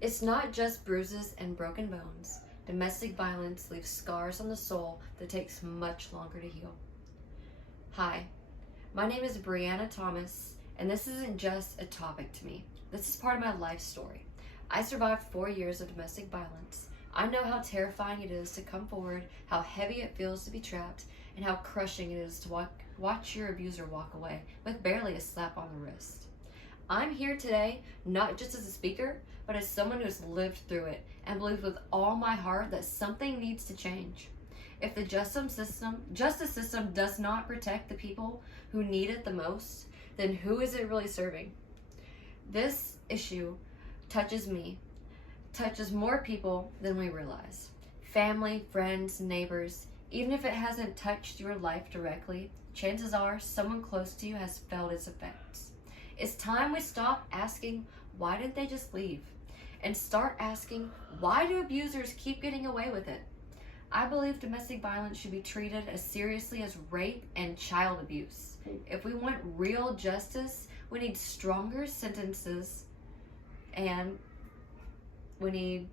It's not just bruises and broken bones. Domestic violence leaves scars on the soul that takes much longer to heal. Hi, my name is Brianna Thomas, and this isn't just a topic to me. This is part of my life story. I survived 4 years of domestic violence. I know how terrifying it is to come forward, how heavy it feels to be trapped, and how crushing it is to watch your abuser walk away with barely a slap on the wrist. I'm here today not just as a speaker, but as someone who's lived through it and believes with all my heart that something needs to change. If the justice system does not protect the people who need it the most, then who is it really serving? This issue touches me, touches more people than we realize. Family, friends, neighbors. Even if it hasn't touched your life directly, chances are someone close to you has felt its effects. It's time we stop asking, why didn't they just leave? And start asking, why do abusers keep getting away with it? I believe domestic violence should be treated as seriously as rape and child abuse. If we want real justice, we need stronger sentences, and we need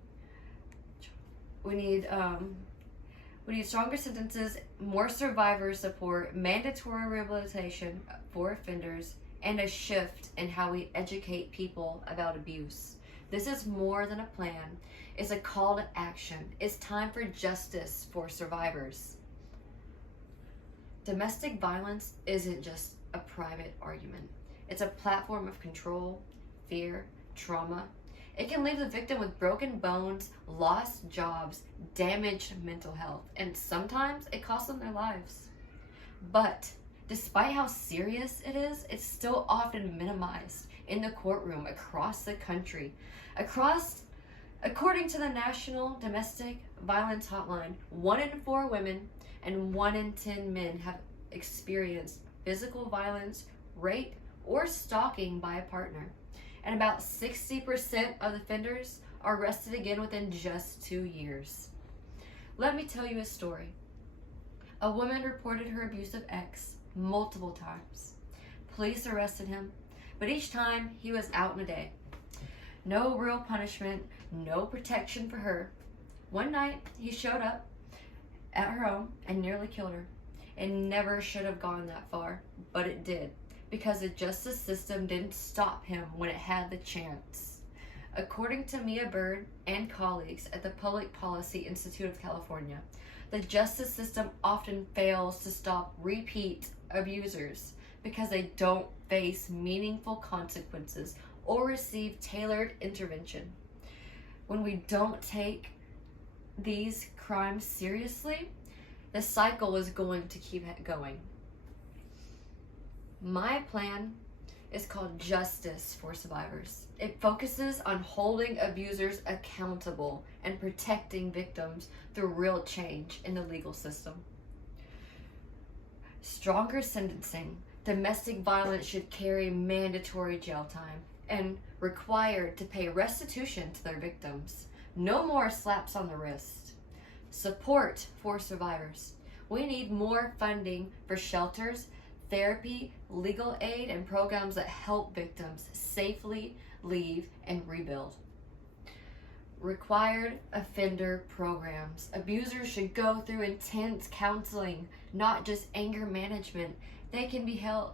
stronger sentences, more survivor support, mandatory rehabilitation for offenders, and a shift in how we educate people about abuse. This is more than a plan. It's a call to action. It's time for justice for survivors. Domestic violence isn't just a private argument. It's a platform of control, fear, trauma. It can leave the victim with broken bones, lost jobs, damaged mental health, and sometimes it costs them their lives. But despite how serious it is, it's still often minimized in the courtroom across the country. According to the National Domestic Violence Hotline, 1 in 4 women and 1 in 10 men have experienced physical violence, rape, or stalking by a partner. And about 60% of the offenders are arrested again within just 2 years. Let me tell you a story. A woman reported her abusive ex multiple times. Police arrested him, but each time he was out in a day. No real punishment, no protection for her. One night, he showed up at her home and nearly killed her. It never should have gone that far, but it did, because the justice system didn't stop him when it had the chance. According to Mia Bird and colleagues at the Public Policy Institute of California, the justice system often fails to stop repeat abusers because they don't face meaningful consequences or receive tailored intervention. When we don't take these crimes seriously, the cycle is going to keep going. My plan is called Justice for Survivors. It focuses on holding abusers accountable and protecting victims through real change in the legal system. Stronger sentencing. Domestic violence should carry mandatory jail time and required to pay restitution to their victims. No more slaps on the wrist. Support for survivors. We need more funding for shelters, therapy, legal aid, and programs that help victims safely leave and rebuild. Required offender programs. Abusers should go through intense counseling, not just anger management. They can be held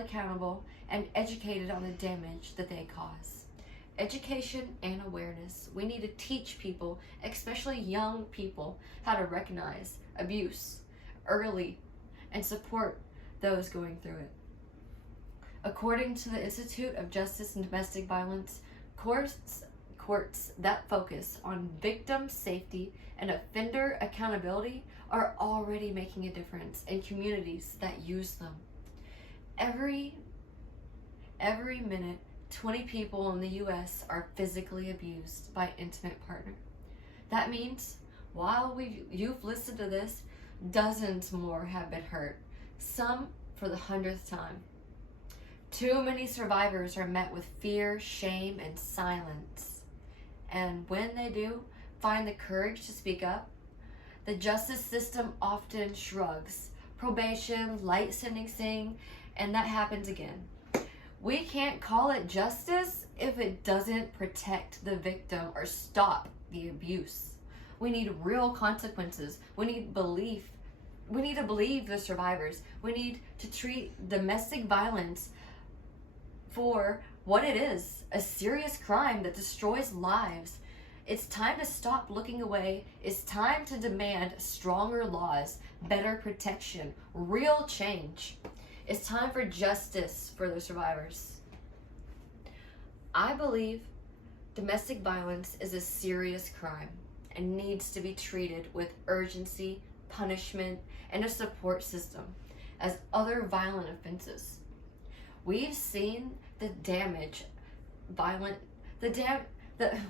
accountable and educated on the damage that they cause. Education and awareness. We need to teach people, especially young people, how to recognize abuse early and support those going through it. According to the Institute of Justice and Domestic Violence, courts that focus on victim safety and offender accountability are already making a difference in communities that use them. Every minute, 20 people in the U.S. are physically abused by an intimate partner. That means while you've listened to this, dozens more have been hurt, some for the 100th time. Too many survivors are met with fear, shame, and silence. And when they do find the courage to speak up, the justice system often shrugs. Probation, light sentencing, and that happens again. We can't call it justice if it doesn't protect the victim or stop the abuse. We need real consequences. We need belief. We need to believe the survivors. We need to treat domestic violence for what it is, a serious crime that destroys lives. It's time to stop looking away. It's time to demand stronger laws, better protection, real change. It's time for justice for the survivors. I believe domestic violence is a serious crime and needs to be treated with urgency, punishment, and a support system as other violent offenses. We've seen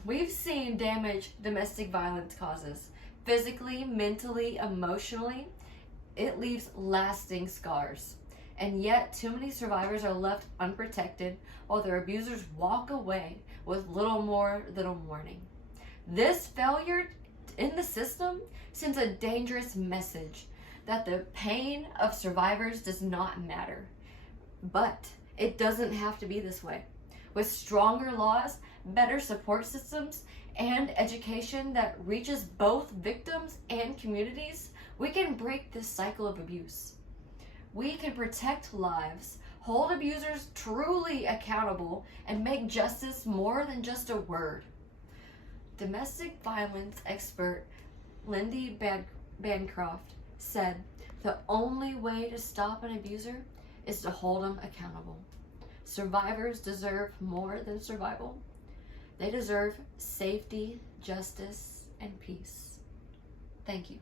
we've seen damage domestic violence causes. Physically, mentally, emotionally, it leaves lasting scars. And yet, too many survivors are left unprotected while their abusers walk away with little more than a warning. This failure in the system sends a dangerous message that the pain of survivors does not matter. But it doesn't have to be this way. With stronger laws, better support systems, and education that reaches both victims and communities, we can break this cycle of abuse. We can protect lives, hold abusers truly accountable, and make justice more than just a word. Domestic violence expert Lindy Bancroft said, "The only way to stop an abuser is to hold them accountable." Survivors deserve more than survival. They deserve safety, justice, and peace. Thank you.